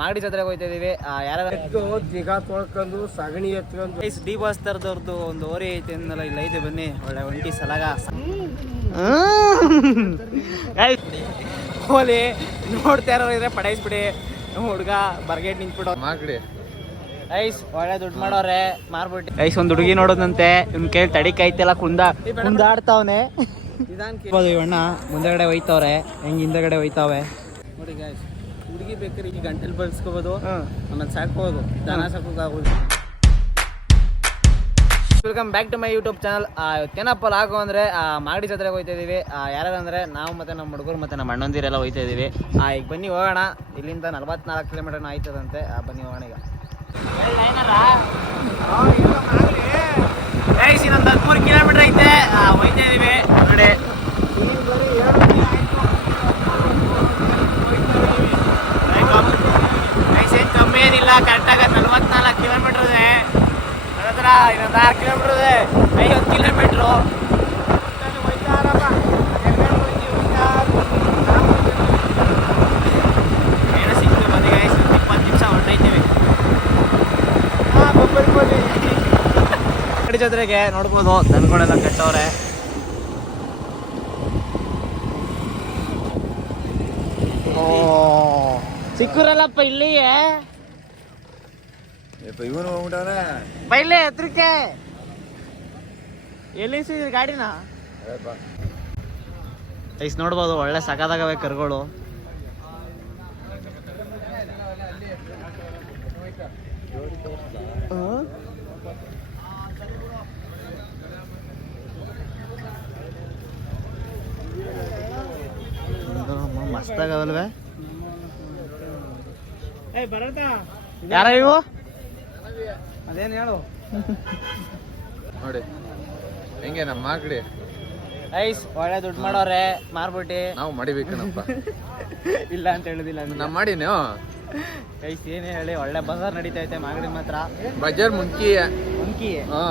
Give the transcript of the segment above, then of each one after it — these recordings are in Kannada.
ಮಾಗಡಿ ಜಾತ್ರೆಗೆ ಹೋಗ್ತಾ ಇದೀವಿ ಯಾರು ದಿಗ ತೊಳ್ಕೊಂಡು ಸಗಣಿ ಎತ್ಕೊಂಡು ಡಿ ಬಾಸ್ ತರದವ್ರದ್ದು ಒಂದು ಓರಿ ಐತೆ ಅಂದಲ್ಲ ಇಲ್ಲ ಐತೆ ಬನ್ನಿ ಒಳ್ಳೆ ಒಂಟಿ ಸಲಗ. ಹೋಲಿ ನೋಡ್ತಾ ಇರೋ ಇದ್ರೆ ಪಡಾಯಿಸ್ಬಿಡಿ. ನಮ್ಮ ಹುಡುಗ ಬರ್ಗೇಟ್ ನಿಂತ್ಬಿಡೋ ಮಾಗಡಿ. ಐಸ್ ಒಳ್ಳೆ ದುಡ್ಡು ಮಾಡೋರೆ ಮಾರ್ಬಿಟ್ಟು. ಐಸ್ ಒಂದು ಹುಡುಗಿ ನೋಡೋದಂತೆ ಇವ್ನ ಕೈ ತಡಿ ಕೈತೆಲ್ಲ ಕುಂದ ಕುಂದಾಡ್ತಾವನೆ. ಇವಣ್ಣ ಮುಂದೆಗಡೆ ಹೋಯ್ತವ್ರೆ ಹೆಂಗ್ ಹಿಂದಗಡೆ ಹೋಯ್ತಾವೆ ನೋಡಿ ಗಾಯ್ಸ್ ಹುಡುಗಿ ಬೇಕಾದ್ರೆ ಈ ಗಂಟೆಲಿ ಬಳಸ್ಕೋಬೋದು ಆಮೇಲೆ ಸಾಕ್ಬೋದು ದನ ಸಾಕೋಕ್ಕಾಗೋದು welcome back to my YouTube channel ಏನಪ್ಪ ಲಾಗು ಅಂದರೆ ಆ, ಮಾಗಡಿ ಜಾತ್ರೆಗೆ ಹೋಗ್ತಾ ಇದೀವಿ. ಯಾರ್ಯಾರು ಅಂದ್ರೆ ನಾವು ಮತ್ತೆ ನಮ್ಮ ಹುಡುಗರು ಮತ್ತೆ ನಮ್ಮ ಅಣ್ಣಂದಿರೆಲ್ಲ ಹೋಗ್ತಾ ಇದೀವಿ. ಆ, ಈಗ ಬನ್ನಿ ಹೋಗೋಣ. ಇಲ್ಲಿಂದ ನಲ್ವತ್ನಾಲ್ಕು ಕಿಲೋಮೀಟರ್ ಆಯ್ತದಂತೆ. ಆ, ಬನ್ನಿ ಹೋಗೋಣ ಈಗ. ಇನ್ನೊಂದು ಹದಿಮೂರು ಕಿಲೋಮೀಟರ್ ಐತೆ. ಹೋಗ್ತಾ ಇದೀವಿ. ನೋಡಿ ಗೈಸ್ ಏನು ಕಮ್ಮಿ ಏನಿಲ್ಲ ಕರೆಕ್ಟಾಗಿ ನಲ್ವತ್ನಾಲ್ಕು ಕಿಲೋಮೀಟರ್ ಇದೆ ನನ್ನ ಆರು ಕಿಲೋಮೀಟರ್. ಇದೆ ಐವತ್ತು ಕಿಲೋಮೀಟ್ರು ಜೊತೆಗೆ ನೋಡ್ಬೋದು ದನಗಳೆಲ್ಲ ಕೆಟ್ಟವ್ರೆ. ಸಿಕ್ಕೂರಲ್ಲಪ್ಪ ಇಲ್ಲಿಯೇ? ಇವನು ಹೋಗ್ಬಿಟ್ಟವನೆ ಬೈಲೆ ಹತ್ರಕ್ಕೆ ಎಲ್ಲಿ ನಿಲ್ಸಿದ್ರಿ ಗಾಡಿನ? ಐಸ್ ನೋಡ್ಬೋದು ಒಳ್ಳೆ ಸಕದಾಗವೆ ಕರ್ಗಳು. ಮಸ್ತಾಗವಲ್ವೇ? ಯಾರ ಇವು? ಅದೇನು ಹೇಳು? ನೋಡಿ ಹೆಂಗೆ ನಮ್ಮ ಮಾಡಿ ಐಸ್ ಒಳ್ಳೆ ದುಡ್ಡು ಮಾಡೋರೆ ಮಾರ್ಬಿಟ್ಟು. ನಾವು ಮಾಡಿಬೇಕನಪ್ಪ. ಇಲ್ಲ ಅಂತ ಹೇಳುದಿಲ್ಲ ನಮ್ಮ ಮಾಡಿ ನೀವು ಐಸ್ ಏನೇ ಹೇಳಿ ಒಳ್ಳೆ ಬಜಾರ್ ನಡೀತಾ ಐತೆ ಮಾಗಡಿ ಮಾತ್ರ. ಬಜಾರ್ ಮುಂಕಿ ಮುಂಕಿ ಹಾ.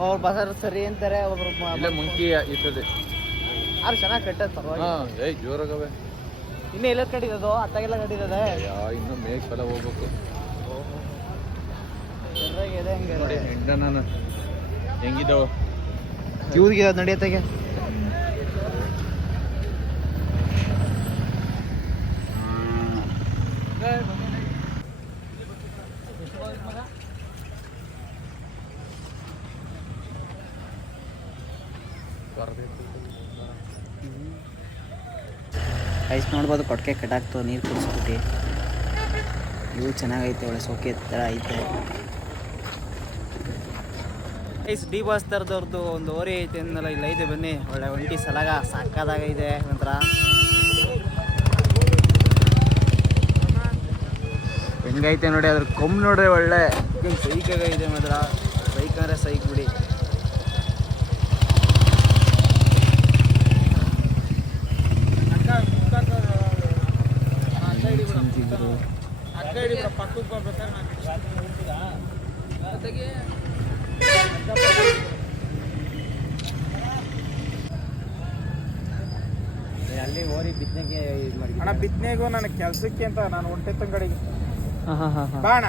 ಅವ್ರ ಬಜಾರ್ ಸರಿ ಅಂತಾರೆ ಒಬ್ರು ಇಲ್ಲ ಮುಂಕಿ ಇರ್ತದೆ ಆರು ಚೆನ್ನಾಗಿ ಕಟ್ಟದ ಪರವಾಗಿ ಹಾ ಏಯ್ ಜೋರಾಗವೆ ಇನ್ನೇ ಎಲ್ಲ ಕಟ್ಟಿದದೋ ಅತ್ತಾಗೆಲ್ಲ ಕಟ್ಟಿದದೆ ಯಾ ಇನ್ನು ಮೇಕ್ ಫಲ ಹೋಗ್ಬೇಕು. ನೋಡಿ ಹೆಂಡ ನಾನು ಹೆಂಗಿದ್ದಾವ ಇವ್ರಿಗೆ ನಡೆಯತ್ತಾಗೆ ಐಸ್ ನೋಡ್ಬೋದು ಕೊಟ್ಟಿಗೆ ಕಟ್ಟಾಕ್ತು ನೀರು ಕುಡಿಸ್ಬಿಟ್ಟು. ಇವು ಚೆನ್ನಾಗೈತೆ ಒಳ್ಳೆ ಸೋಕೆ ಥರ ಐತೆ. ಐಸ್ ಡಿ ಬಾಸ್ ಥರದವ್ರದ್ದು ಒಂದು ಓರಿ ಐತೆ ಅಂದಲ್ಲ ಇಲ್ಲ ಐತೆ ಬನ್ನಿ. ಒಳ್ಳೆ ಒಂಟಿ ಸಲಗ ಸಾಕಾದಾಗ ಇದೆ ನಂತರ. ಹೆಂಗೈತೆ ನೋಡಿ ಅದ್ರ ಕೊಮ್ ನೋಡ್ರಿ ಒಳ್ಳೆ. ಸೈಕಾಗ ಇದೆ ಮಾತ್ರ. ಸೈಕ್ ಅಂದ್ರೆ ಸೈಕ್ ಬಿಡಿ. ಚಿಂತಿದ್ರು. ಅಲ್ಲಿ ಓರಿ ಬಿತ್ತನೆಗೆ ಇದು ಮಾಡಿ ಅಣ್ಣ ಬಿತ್ನೆಗೂ ನನ್ನ ಕೆಲ್ಸಕ್ಕೆ ಅಂತ ನಾನು ಹೊಂಟೆ ತಂಗಡಿಗೆ ಹಾಂ ಹಾಂ ಹಾಂ ಬಾಣ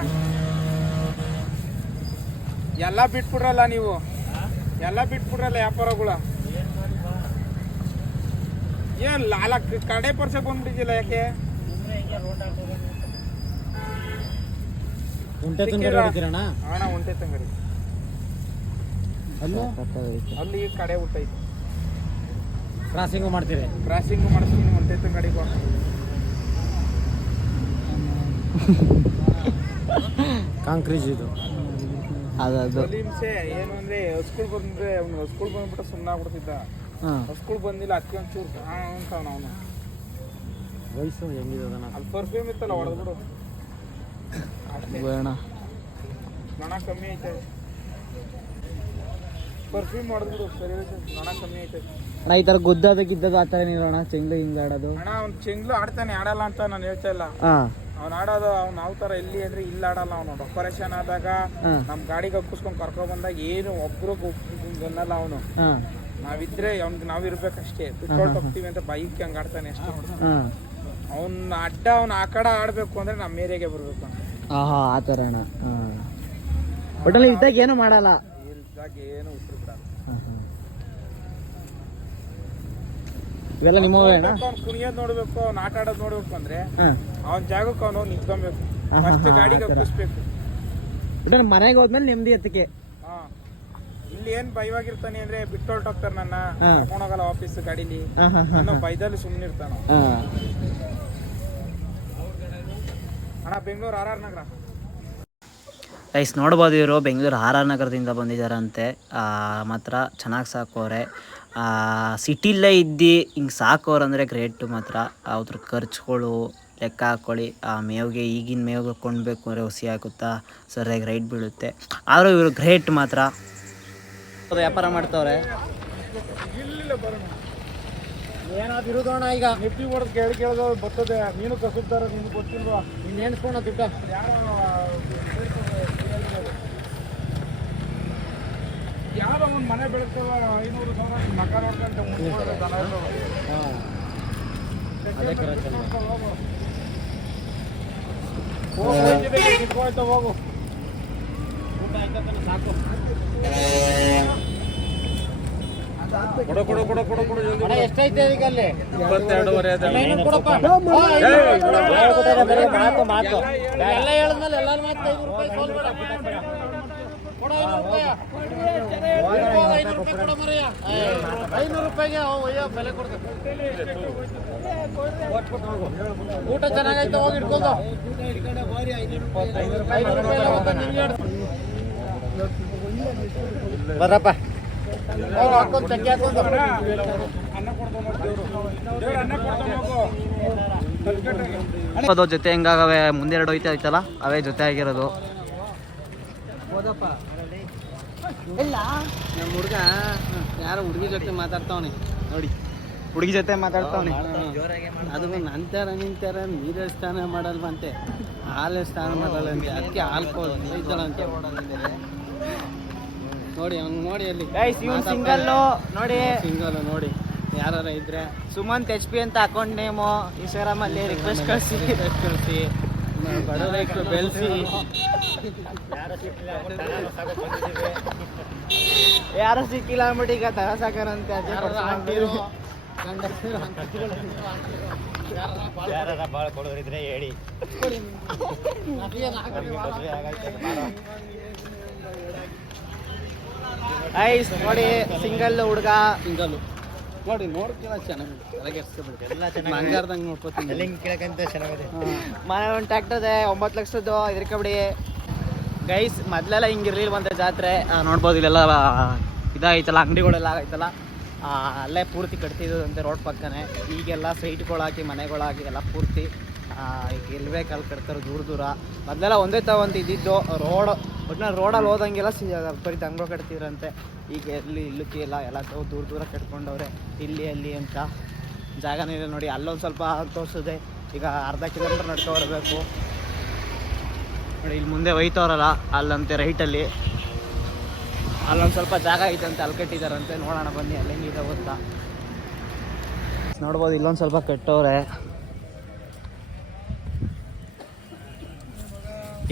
ಎಲ್ಲ ಬಿಟ್ಬಿಡ್ರಲ್ಲ ನೀವು. ಎಲ್ಲ ಬಿಟ್ಬಿಡ್ರಲ್ಲ ವ್ಯಾಪಾರಗಳ. ಏನ್ ಲಾಲ ಕಡೆ ಪರ್ಸೆ ಬಂದ್ಬಿಟ್ಟಿದ್ದಿಲ್ಲ ಯಾಕೆ? ಅಣ್ಣ? ಒಂಟೆ ತಂಗಡಿ ಅಲ್ಲೂ? ಕಡೆ ಹುಟ್ಟೈತೆ ಕ್ರಾಸಿಂಗು ಮಾಡ್ತೀರಿ? ಕ್ರಾಸಿಂಗ್ ಮಾಡಿಸ್ತೀನಿ ಒಂದೇ ತಂಗಡಿಗೆ ಕಾಂಕ್ರೀಟ್ ಇದು. ಅದು ಹಿಂಸೆ ಏನು ಅಂದ್ರೆ ಸ್ಕೂಲ್ ಬಂದ್ರೆ ಅವ್ನು ಸ್ಕೂಲ್ ಬಂದ್ಬಿಟ್ಟು ಸುಮ್ಮನೆ ಆಗ್ಬಿಡ್ತಿದ್ದ. ಹಾಂ. ಸ್ಕೂಲ್ ಬಂದಿಲ್ಲ ಅದಕ್ಕೆ ಒಂಚೂರು ಅಂತಾವ ಅವನು. ವಯಸ್ಸು ಹೆಂಗಿದೆ ಅಲ್ಲಿ ಪರ್ಫ್ಯೂಮ್ ಇತ್ತಲ್ಲ ಹೊಡೆದ್ಬಿಡು ನೊಣ ಕಮ್ಮಿ ಐತೆ. ಪರ್ಫ್ಯೂಮ್ ಮಾಡಿದ್ರು ಸರಿ ಕಮ್ಮಿ ಐತೆ. ಅಣ್ಣ ಈ ಥರ ಗುದ್ದಾದ ಗಿದ್ದದ ಆ ಥರ ನೀರೋಣ ಚೆಂಗ್ಲು ಹಿಂಗೆ ಆಡೋದು. ಅಣ್ಣ ಅವ್ನು ಚೆಂಗ್ಲು ಆಡ್ತಾನೆ ಆಡಲ್ಲ ಅಂತ ನಾನು ಹೇಳ್ತಾ ಇಲ್ಲ. ಹಾಂ. ಅವ್ನು ಆಡೋದು ಅವ್ನು ಯಾವ ಥರ ಎಲ್ಲಿ ಅಂದ್ರೆ ಇಲ್ಲಿ ಆಡಲ್ಲ ಅವನು. ಡೆಕೋರೇಷನ್ ಆದಾಗ ಹಾಂ. ನಮ್ಮ ಗಾಡಿಗೆ ಹಬ್ಬಿಸ್ಕೊಂಡು ಕರ್ಕೊಂಡ್ ಬಂದಾಗ ಏನು ಒಬ್ರು ಗನ್ನಲ್ಲ ಅವನು. ಹಾಂ. ನಾವಿದ್ರೆ ಅವ್ನಿಗೆ ನಾವಿರ್ಬೇಕಷ್ಟೇ ಬಿಟ್ಕೊಳ್ ಹೋಗ್ತೀವಿ ಅಂತ ಬೈಕ್ ಹಂಗೆ ಆಡ್ತಾನೆ ಅಷ್ಟೇ ಹಾಂ. ಅವ್ನ ಅಡ್ಡ ಅವ್ನ ಆ ಕಡೆ ಆಡ್ಬೇಕು ಅಂದ್ರೆ ನಮ್ಮ ಏರಿಯಾಗೆ ಬರ್ಬೇಕು ಆಹಾ ಆ ಥರ ಅಣ್ಣ. ಹಾಂ. ಒಟ್ಟಲ್ಲಿ ಇದ್ದಾಗ ಏನು ಮಾಡಲ್ಲ. ಇಲ್ದಾಗ ಏನು ಉತ್ತರ ಬಿಡಲ್ಲ. ಇವೆಲ್ಲ ನಿಮ್ಮವೇ ಅಣ್ಣ? ಅವ್ನು ಕುಣಿಯೋದ್ ನೋಡ್ಬೇಕು ಅವ್ನ ಆಟ ಆಡೋದ್ ನೋಡ್ಬೇಕು ಅಂದ್ರೆ ಅವನ್ ಜಾಗಕ್ಕೆ ಅವನು ನಿಂತ್ಕೊಬೇಕು. ಫಸ್ಟ್ ಗಾಡಿಗೆ ಆ ಥರ. ಮನೆಗೆ ಹೋದ್ಮೇಲೆ ನೆಮ್ಮದಿ ಎತ್ತಕ್ಕೆ ಹಾ. ಇಲ್ಲಿ ಏನ್ ಭಯವಾಗಿರ್ತಾನೆ ಅಂದ್ರೆ ಬಿಟ್ಟು ಹೊರ್ಟೋಗ್ತಾರ ನನ್ನ. ಹಾ. ಕರ್ಕೊಂಡೋಗಲ್ಲ ಆಫೀಸ್ ಗಾಡಿಲಿ. ಅನ್ನೋ ಭಯದಲ್ಲಿ ಸುಮ್ಮನೆ ಇರ್ತಾನ ಹಾಂ. ಅಣ್ಣ Bengaluru R R Nagar. Guys ನೋಡ್ಬೋದು ಇವರು ಬೆಂಗಳೂರು ಆರ್ ಆರ್ ನಗರದಿಂದ ಬಂದಿದ್ದಾರಂತೆ. ಮಾತ್ರ ಚೆನ್ನಾಗಿ ಸಾಕೋರೆ ಸಿಟಿಲೇ ಇದ್ದು ಹಿಂಗೆ ಸಾಕೋರು ಅಂದರೆ ಗ್ರೇಟ್ ಮಾತ್ರ. ಅದ್ರ ಖರ್ಚುಗಳು ಲೆಕ್ಕ ಹಾಕ್ಕೊಳ್ಳಿ ಆ ಮೇವಿಗೆ ಈಗಿನ ಮೇವಿಗೆ ಕೊಂಡ್ಬೇಕು ಅಂದರೆ ಹುಸಿ ಹಾಕುತ್ತಾ ಸರಿಯಾಗಿ ರೈಟ್ ಬೀಳುತ್ತೆ. ಆದರೂ ಇವರು ಗ್ರೇಟ್ ಮಾತ್ರ. ವ್ಯಾಪಾರ ಮಾಡ್ತವ್ರೆ. ಏನಾದ್ರೂ ಈಗ? ನಿಪ್ಪಿ ಹೊಡೆದು ಕೇಳಿ ಬರ್ತದೆ. ನೀನು ಕಸುತ್ತಾರೆ ನಿನ್ಗೆ ಗೊತ್ತಿಲ್ವಾ? ನೀನು ದುಡ್ಡ ಯಾರೋ ಒಂದು ಮನೆ ಬೆಳೆಸ್ತವ ಐನೂರು ಸಾವಿರ ನಿನ್ ಮಕ ನೋಡ್ಕೊಂತ? ಹೋಗು. ಹೋಗು, ಹೋಗು ಕೊಡು ಕೊಡು ಕೊಡು ಕೊಡು ಕೊಡು ಜಲ್ದಿ ಎಷ್ಟೈತೆ ಈಗ ಅಲ್ಲಿ? ಇಪ್ಪತ್ತೆರಡುವರೆ ಮಾತು ಮಾತು. ಎಲ್ಲ ಹೇಳಿದ್ಮೇಲೆ ಎಲ್ಲರ ಮಾತು ಐದು ರೂಪಾಯಿ ಐನೂರು ರೂಪಾಯಿಗೆ ಅವ ಬೆಲೆ ಕೊಡ್ತಾನೆ ಊಟ ಚೆನ್ನಾಗೈತೆ ಹೋಗಿ ಇಟ್ಕೊಂಡು. ಐನೂರು ಚಕ್ಕೆ ಹೋಗು ಅದು ಜೊತೆ ಹೆಂಗಾಗವೆ? ಮುಂದೆ ಎರಡು ಹೋಯ್ತಾ ಐತಲ್ಲ? ಅವೇ ಜೊತೆ ಆಗಿರೋದು. ನಮ್ಮ ಹುಡುಗ ಯಾರೋ ಹುಡುಗಿ ಜೊತೆ ಮಾತಾಡ್ತಾವನೆ. ನೋಡಿ. ಹುಡುಗಿ ಜೊತೆ ಮಾತಾಡ್ತಾವನೆ. ಅದು ನಂತರ ನಿಂತರ ನೀರ ಸ್ನಾನ ಮಾಡಲ್ವಂತೆ. ಹಾಲೇ ಸ್ನಾನ ಮಾಡಲ್ಲ ಅದಕ್ಕೆ ಹಾಲು ಇದ್ದಾಳಂತೆ ನೋಡಿ ಅವ್ನು ನೋಡಿ ಅಲ್ಲಿ. ಸಿಂಗಲ್ ನೋಡಿ. ಸಿಂಗಲ್ ನೋಡಿ. ಯಾರು ಇದ್ರೆ. ಸುಮಂತ್ ಎಚ್ ಪಿ ಅಂತ ಅಕೌಂಟ್ ನೇಮು ಇನ್ಸ್ಟಾಗ್ರಾಮ್ ಅಲ್ಲಿ ರಿಕ್ವೆಸ್ಟ್ ಕಳಿಸಿ. ರೆಸ್ಟ್ ಕಳಿಸಿ. ಬಡವರೈತರು ಬೆಳೆಸಿ ಯಾರು ಸಿಕ್ಕಿಲ್ಲ ಅಂದ್ಬಿಟ್ಟು ಈಗ ತರ ಸಾಕಾರಂತೆ ಕೊಡೋರಿದ್ರೆ ಕೊಡ್ತಾರಂತೀರಿ. ಐಸ್ ನೋಡಿ ಸಿಂಗಲ್ ಹುಡುಗ. ಸಿಂಗಲ್ ನೋಡಿ ನೋಡ್ತೀವಿ ಚೆನ್ನಾಗಿ? ತಲೆಗೆಡ್ಸ್ಕೊಬಿಡಿ ಬಂಗಾರದಂಗೆ ನೋಡ್ಕೋತೀನಿ ಮನೆ ಒಂದು ಟ್ರ್ಯಾಕ್ಟರ್ ಇದೆ ಒಂಬತ್ತು ಲಕ್ಷದ್ದು ಇದ್ರ ಬಿಡಿ ಗೈಸ್ ಮೊದಲೆಲ್ಲ ಬಂದ ಜಾತ್ರೆ. ನೋಡ್ಬೋದು ಇಲ್ಲೆಲ್ಲ ಇದಾಯ್ತಲ್ಲ ಅಂಗಡಿಗಳೆಲ್ಲ ಆಯ್ತಲ್ಲ. ಆ, ಅಲ್ಲೇ ಪೂರ್ತಿ ಕಟ್ತಿದ್ದಂತೆ ರೋಡ್ ಪಕ್ಕನೇ. ಈಗೆಲ್ಲ ಸೈಟ್ಗಳಾಕಿ ಮನೆಗಳಾಗಿ ಎಲ್ಲ ಪೂರ್ತಿ ಬೇಕು ಅಲ್ಲಿ ಕಟ್ತಾರೆ ದೂರ ದೂರ. ಮೊದಲೆಲ್ಲ ಒಂದೇ ತಗೊಂತ ಇದ್ದಿದ್ದು ರೋಡ್ ಒಟ್ಟಿನ ರೋಡಲ್ಲಿ ಹೋದಂಗೆಲ್ಲ ಸಿ ಬರೀ ದಂಗ ಕಟ್ತಿದ್ರಂತೆ. ಈಗ ಎಲ್ಲಿ, ಇಲ್ಲಕ್ಕೆ ಇಲ್ಲ, ಎಲ್ಲ ದೂರ ದೂರ ಕಟ್ಕೊಂಡವ್ರೆ. ಇಲ್ಲಿ, ಅಲ್ಲಿ ಅಂತ ಜಾಗನೇ ಇಲ್ಲ ನೋಡಿ, ಅಲ್ಲೊಂದು ಸ್ವಲ್ಪ ತೋರಿಸಿದೆ. ಈಗ ಅರ್ಧ ಕಿಲೋಮೀಟರ್ ನಡ್ಕೊ ಬರಬೇಕು. ನೋಡಿ, ಇಲ್ಲಿ ಮುಂದೆ ಒಯ್ತವ್ರಲ್ಲ, ಅಲ್ಲಂತೆ ರೈಟಲ್ಲಿ. ಅಲ್ಲೊಂದು ಸ್ವಲ್ಪ ಜಾಗ ಐತಂತೆ, ಅಲ್ಲಿ ಕಟ್ಟಿದಾರಂತೆ. ನೋಡೋಣ ಬನ್ನಿ ಅಲ್ಲಿ ಹೆಂಗಿದೆ ಗೊತ್ತಾ ನೋಡ್ಬೋದು, ಇಲ್ಲೊಂದು ಸ್ವಲ್ಪ ಕಟ್ಟವ್ರೆ.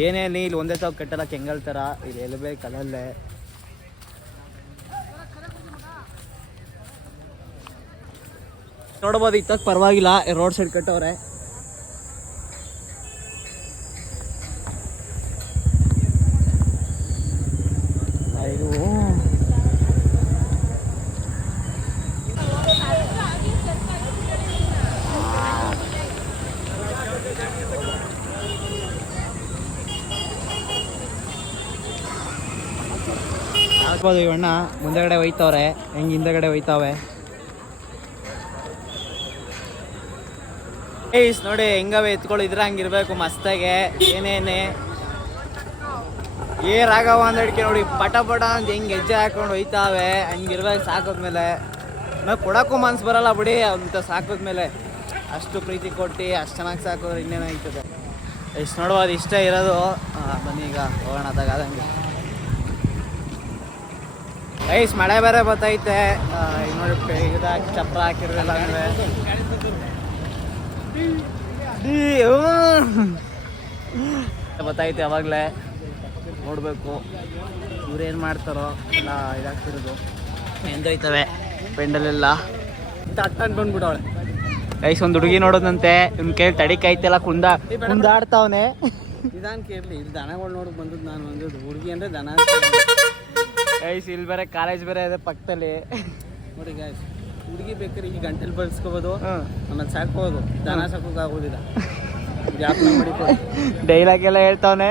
ಏನೇನು ಇಲ್ಲಿ ಒಂದೇ ತಾವ್ ಕಟ್ಟಲ್ಲ ಕೆಂಗಲ್ ಥರ ಇಲ್ಲಿ ಎಲ್ಲಿ ಬೇಕು ಅಲ್ಲಲ್ಲೇ ನೋಡ್ಬೋದು ಇತ್ತಕ್ಕೆ ಪರವಾಗಿಲ್ಲ ರೋಡ್ ಸೈಡ್ ಕಟ್ಟವ್ರೆ ಅಯ್ಯೋ ಹಾಕ್ಬೋದು ಇವಣ್ಣ ಮುಂದೆಗಡೆ ಒಯ್ತವ್ರೆ ಹೆಂಗೆ ಹಿಂದೆಗಡೆ ಒಯ್ತಾವೆ ಏಸ್ ನೋಡಿ, ಹೆಂಗವೆ ಎತ್ಕೊಳ್ಳಿ ಇದ್ರೆ ಹಂಗಿರ್ಬೇಕು ಮಸ್ತಾಗೆ. ಏನೇನೆ ಏ, ರಾಘವ ಅಂತ ಹಿಡ್ಕೆ ನೋಡಿ, ಪಟ ಪಟ ಅಂತ ಹೆಂಗೆ ಹೆಜ್ಜೆ ಹಾಕೊಂಡು ಹೋಯ್ತಾವೆ. ಹಂಗಿರ್ಬೇಕು ಸಾಕೋದ್ಮೇಲೆ. ನಾವು ಕೊಡಕ್ಕೂ ಮನ್ಸು ಬರಲ್ಲ ಬಿಡಿ, ಅಂತ ಸಾಕೋದ್ಮೇಲೆ. ಅಷ್ಟು ಪ್ರೀತಿ ಕೊಟ್ಟು, ಅಷ್ಟು ಚೆನ್ನಾಗಿ ಸಾಕೋದ್ರೆ ಇನ್ನೇನಾಗ್ತದೆ ನೋಡುವ, ಅದು ಇಷ್ಟ ಇರೋದು. ಬನ್ನಿ ಈಗ ಹೋಗೋಣ ಅದಾಗದಂಗೆ ಐಸ್ ಮಳೆ ಬೇರೆ ಈಗ ನೋಡಿ ಇದಾಕಿ ಚಪ್ರ ಹಾಕಿರಲಿಲ್ಲ ಅಂದ್ರೆ. ಬತ್ತೈತೆ ಯಾವಾಗಲೇ ನೋಡಬೇಕು. ಇವ್ರೇನು ಮಾಡ್ತಾರೋ ಎಲ್ಲ ಇದಾಗ್ತಿರೋದು. ಎಂದೋಯ್ತವೆ ಪೆಂಡಲೆಲ್ಲ. ತಟ್ಟನ್ ಬಂದ್ಬಿಡವಳೆ. ಗೈಸ್ ಒಂದು ಹುಡುಗಿ ನೋಡೋದಂತೆ. ಇವ್ನ ಕೇಳಿ ತಡಿ ಕೈತೆಲ್ಲ ಕುಂದ ಕುಂದಾಡ್ತಾವನೆ. ಇದನ್ ಕೇಳಿ ಇಲ್ಲಿ ದನಗಳು ನೋಡಕ್ ಬಂದದ್ದು ನಾನು ಒಂದು ಹುಡುಗಿ ಅಂದ್ರೆ ದನ ಗೈಸ್ ಇಲ್ಲಿ ಬೇರೆ ಕಾಲೇಜ್ ಬೇರೆ ಇದೆ ಪಕ್ಕದಲ್ಲಿ. ನೋಡಿ ಗಾಯ್ಸ್ ಹುಡುಗಿ ಬೇಕಾದ್ರೆ ಈ ಗಂಟೆಲಿ ಬಳಸ್ಕೋಬೋದು. ಆಮೇಲೆ ಸಾಕ್ಬೋದು. ದನ ಸಾಕೋಕೆ ಆಗೋದಿಲ್ಲ. ಜ್ಞಾಪನ ಮಾಡಿಕೊಳ್ಳಿ ಡೈಲಾಗ್ ಎಲ್ಲ ಹೇಳ್ತಾವನೆ.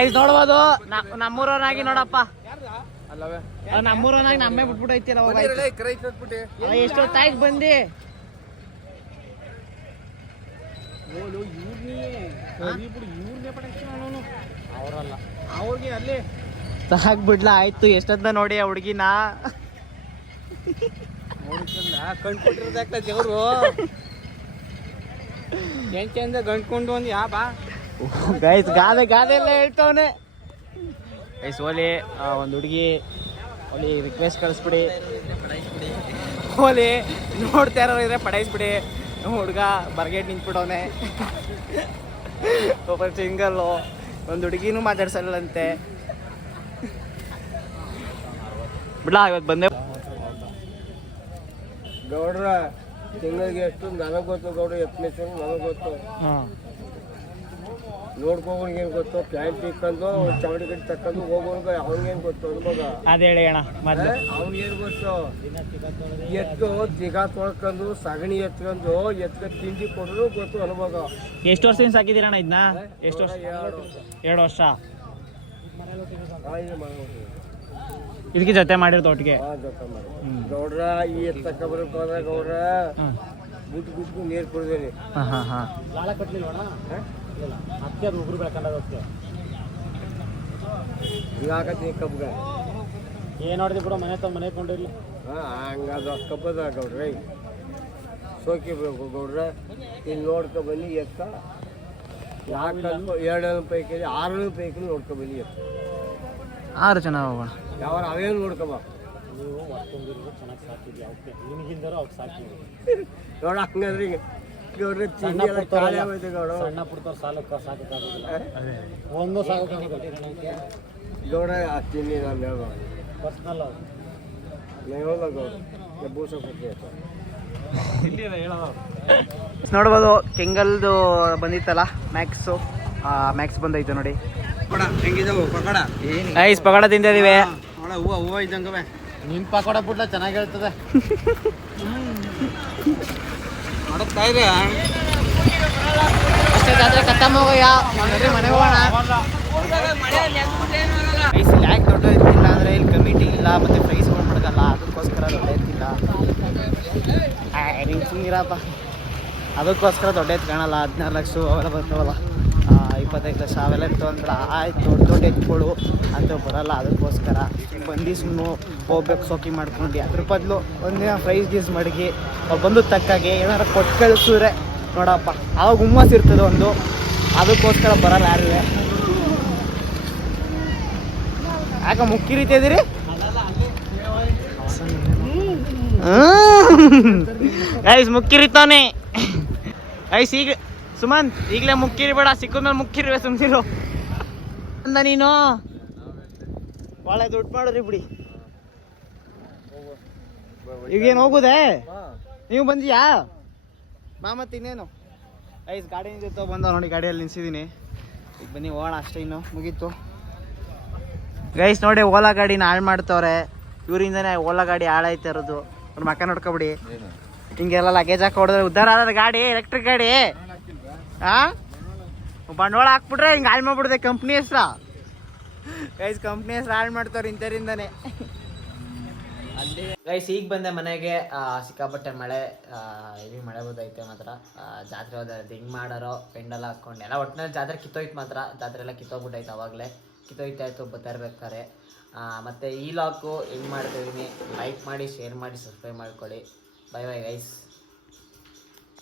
ಐಸ್ ನೋಡ್ಬೋದು. ನಮ್ಮೂರವನಾಗಿ ನೋಡಪ್ಪ. ನಮ್ಮೂರವನಾಗಿ ನಮ್ಮೇ ಬಿಟ್ಬಿಟ್ಟೈತಿಲ್ಲ ಎಷ್ಟೊತ್ತಾಯ್ತು ಬಂದಿ? ಅವರಲ್ಲ. ಅವ್ರಿಗೆ ಅಲ್ಲಿ ಸಾಕ್ಬಿಡ್ಲಾ ಆಯ್ತು ಎಷ್ಟಂತ ನೋಡಿ ಆ ಹುಡುಗಿನ. ಕಣ್ಕೊಟ್ಟಿರೋದಾಗ್ತ ದೇವ್ರು? ಎಂಚಂದ ಗಂಟ್ಕೊಂಡು ಒಂದು ಯಾ ಬಾ. ಗೈಸ್ ಗಾದೆ ಗಾದೆ ಎಲ್ಲ ಹೇಳ್ತಾವನೆ ಗೈಸ್ ಓಲಿ ಒಂದು ಹುಡುಗಿ ಓಲಿ ರಿಕ್ವೆಸ್ಟ್ ಕಳಿಸ್ಬಿಡಿ. ಓಲಿ ನೋಡ್ತಾ ಇರೋರು ಇದ್ರೆ ಪಡಾಯಿಸ್ಬಿಡಿ ಹುಡುಗ ಬರ್ಗೇಟ್ ನಿಂತ್ಬಿಡವನೆ ಒಬ್ಬ ಸಿಂಗಲ್ಲು ಒಂದು ಹುಡುಗಿನೂ ಮಾತಾಡ್ಸಲ್ಲಂತೆ ಬಿಡ್ಲಾ ಇವತ್ತು ಬಂದೆ. ಗೌಡ್ರ ತಿಂಗಳಿಗೆ ಎಷ್ಟು ನನಗೆ ಗೊತ್ತು ಗೌಡ್ರ ಎತ್ತನೇ ನನಗೆ ಗೊತ್ತು. ಹಾಂ. ನೋಡ್ಕೋಗಳಿಗೆ ಏನು ಗೊತ್ತು ಪ್ಯಾಂಟ್ ಇಕ್ಕಂದು ಚೌಡಿ ಕಟ್ಟಿ ತಕ್ಕಂದು ಹೋಗೋರ್ಗ ಅವ್ನಿಗೇನು ಗೊತ್ತು ಅನ್ಮಗ ಅದೇ ಹೇಳಿ ಅಣ್ಣ ಮೊದಲು. ಅವ್ನಿಗೇನು ಗೊತ್ತು? ಎತ್ತು ದಿಗ ತೊಳ್ಕೊಂಡು ಸಗಣಿ ಎತ್ಕೊಂಡು ಎತ್ಕ ತಿಂಡಿ ಕೊಡಲು ಗೊತ್ತು ಅನ್ಮಗ ಎಷ್ಟು ವರ್ಷದಿಂದ ಸಾಕಿದ್ದೀರಣ್ಣ ಇದನ್ನ ಎಷ್ಟು ವರ್ಷ? ಎರಡು ವರ್ಷ. ಇದಕ್ಕೆ ಜೊತೆ ಮಾಡಿರ್ತೋಟಿಗೆ ಒಟ್ಟಿಗೆ. ಗೌಡ್ರ ಈ ಎತ್ತಕ್ಕ ಬರಕ್ ಹೋದ ಗೌಡ್ರ ಗುಟ್ಟು ಗುಟ್ಟು ನೀರು ಕುಡ್ದೇನಿ. ಹಾಂ ಹಾಂ ಹಾಂ. ಈಗ ಆಗತ್ತೆ ಕಬ್ಬಗ. ಏನು ನೋಡಿದೆ ಬಿಡು ಮನೆ ತಮ್ಮ ಮನೆ ಕೊಂಡಿರ್ಲಿ. ಹಾ ಹಂಗದು ಕಬ್ಬದ ಗೌಡ್ರ. ಸೋಕಿಬೇಕು ಗೌಡ್ರ. ಇಲ್ಲಿ ನೋಡ್ಕೊ ಬನ್ನಿ ಎತ್ತ. ನಾಲ್ಕಲ್ಲು ಎರಡು ಪೈಕಿ ಆರು ಪೈಕಿ ನೋಡ್ಕೊ ಬನ್ನಿ ಎತ್ತ. ಆರು ಜನ ಹೋಗೋಣ. ಯಾವ ಅವೇನು ನೋಡ್ಕೊಬ ನೋಡ ಹಂಗಂದ್ರೆ ಈಗ ಗೌಡ್ರ ತಿಂಡಿ ಎಲ್ಲ ಖಾಲಿ ಆಗೋಯ್ತು ಗೌಡ ಒಂದು ಗೌಡ ಆ ತಿಂಡಿ ನಾನು ಹೇಳ್ಬ. ಹೇಳಲ್ಲ ಗೌಡ ಬೂಸ ಕೊಡ್ತೀವಿ ನೋಡ್ಬೋದು ಕೆಂಗಲ್ದು ಬಂದಿತ್ತಲ್ಲ ಮ್ಯಾಕ್ಸು ಮ್ಯಾಕ್ಸ್ ಬಂದೈತೆ ನೋಡಿ. ಪಕೋಡ ಹೆಂಗಿದಾವು ಪಕೋಡ? ಐಸ್ ಪಕೋಡ ತಿಂತಿದೀವಿ ನೋಡ ಹೂವ ಹೂವ ಇದ್ದಂಗವೆ ನಿನ್ ಪಕೋಡ ಬಿಟ್ಲ ಚೆನ್ನಾಗಿ ಹೇಳ್ತದೆ. ನೋಡುತ್ತಾ ಇದೆ ಅಷ್ಟೇ ಜಾತ್ರೆ ಖತಮ್ ಹೋಗಯ್ಯ. ಮನೆಗೆ ಹೋಗೋಣ. ಐಸ್ ಇಲ್ಲಿ ಯಾಕೆ ದೊಡ್ಡ ಎತ್ತಿಲ್ಲ ಅಂದರೆ ಇಲ್ಲಿ ಕಮಿಟಿ ಇಲ್ಲ ಮತ್ತು ಪ್ರೈಸ್ ಮಾಡ್ಕೊಡಲ್ಲ ಅದಕ್ಕೋಸ್ಕರ ದೊಡ್ಡ ಸುಮ್ಮನಿರಪ್ಪ ಅದಕ್ಕೋಸ್ಕರ ದೊಡ್ಡ ಎತ್ತು ಕಾಣಲ್ಲ, ಹದಿನಾರು ಲಕ್ಷ ಅವೆಲ್ಲ ಬರ್ತಾವಲ್ಲ. ಇಪ್ಪತ್ತೈದು ಲಕ್ಷ ಅವೆಲ್ಲ ಇತ್ತು ಅಂದ್ರೆ ಆಯ್ತು, ದೊಡ್ಡ ದೊಡ್ಡ ಎತ್ತುಗಳು ಅಂತ ಬರಲ್ಲ. ಅದಕ್ಕೋಸ್ಕರ ಬಂದು ಸುಮ್ಮನೆ ಹೋಗ್ಬೇಕು ಸೋಕಿ ಮಾಡ್ಕೊಂಡು. ಅದ್ರ ಬದಲು ಒಂದಿನ ಪ್ರೈಸ್ ಗೀಸ್ ಮಡಗಿ ಬಂದು ತಕ್ಕಾಗೆ ಏನಾರು ಕೊಟ್ಟು ಕಳಿಸಿದ್ರೆ ನೋಡಪ್ಪ ಅವಾಗ ಹುಮ್ಮಸ್ ಇರ್ತದೆ ಒಂದು. ಅದಕ್ಕೋಸ್ಕರ ಬರಲ್ಲ ಯಾರು. ಯಾಕ ಮುಕ್ಕಿ ರೀತಿ ಮುಖ್ಯ ಮುಕ್ಕಿರಿತಾನೆ ಐಸ್ ಈಗ ಸುಮಂತ್ ಈಗಲೇ ಮುಕ್ಕಿರಿ ಬೇಡ ಸಿಕ್ಕಿದ್ಮೇಲೆ ಮುಕ್ಕಿರಿ ಸುಮ್ಸಿರು ಅಂದ ನೀನು ಭಾಳ ದುಡ್ಡು ಮಾಡ್ರಿ ಬಿಡಿ. ಈಗೇನು ಹೋಗುದೇ? ನೀವು ಬಂದಿಯಾ? ಮಾ ಮತ್ತೆ ಇನ್ನೇನು. ಐಸ್ ಗಾಡಿ ನಿಂತಿತ್ತು ಬಂದವ ನೋಡಿ ಗಾಡಿಯಲ್ಲಿ ನಿಲ್ಸಿದ್ದೀನಿ ಈಗ ಬನ್ನಿ ಓಣ ಅಷ್ಟೇ ಇನ್ನು ಮುಗೀತು. ಗೈಸ್ ನೋಡಿ ಓಲಾ ಗಾಡಿನ ಹಾಳು ಮಾಡ್ತವ್ರೆ. ಇವರಿಂದನೇ ಓಲಾ ಗಾಡಿ ಹಾಳಾಯ್ತಾ ಇರೋದು. ಅವ್ರ ಮಕ್ಕ ನೋಡ್ಕೊಬಿಡಿ. ಹಿಂಗೆಲ್ಲ ಲಗೇಜ್ ಹಾಕಿ ಹೊಡೆದ್ರೆ ಉದ್ಧಾರ ಆದ ಗಾಡಿ ಎಲೆಕ್ಟ್ರಿಕ್ ಗಾಡಿ. ಆ? ಬಂಡವಾಳ ಹಾಕ್ಬಿಟ್ರೆ ಹಿಂಗೆ ಹಾಳು ಮಾಡ್ಬಿಡ್ದೆ ಕಂಪ್ನಿ ಹೆಸ್ರ. ಗೈಸ್ ಕಂಪ್ನಿ ಹೆಸ್ರು ಹಾಳು ಮಾಡ್ತವ್ರೆ ಇಂಥರಿಂದನೇ ಗೈಸ್ ಈಗ ಬಂದೆ ಮನೆಗೆ ಸಿಕ್ಕಾಪಟ್ಟೆ ಮಳೆ ಹೆವಿ ಮಳೆ ಬಂದೈತೆ ಮಾತ್ರ. ಜಾತ್ರೆ ಹೋದ ಹಿಂಗ್ ಮಾಡಾರೋ ಪೆಂಡೆಲ್ಲ ಹಾಕ್ಕೊಂಡು ಎಲ್ಲ ಒಟ್ಟಿನಲ್ಲಿ ಜಾತ್ರೆ ಕಿತ್ತೋಯ್ತು ಮಾತ್ರ. ಜಾತ್ರೆ ಎಲ್ಲ ಕಿತ್ತೋಗ್ಬಿಟ್ಟೈತೆ ಅವಾಗಲೇ. ಕಿತ್ತೋಯ್ತಾಯ್ತು ಬರ್ತಾ ಇರ್ಬೇಕಾರೆ ಆ, ಮತ್ತೆ ಈ ಲಾಕು ಹೆಂಗ್ ಮಾಡ್ತಿದ್ದೀನಿ ಲೈಕ್ ಮಾಡಿ ಶೇರ್ ಮಾಡಿ ಸಬ್ಸ್ಕ್ರೈಬ್ ಮಾಡ್ಕೊಳ್ಳಿ. Bye bye guys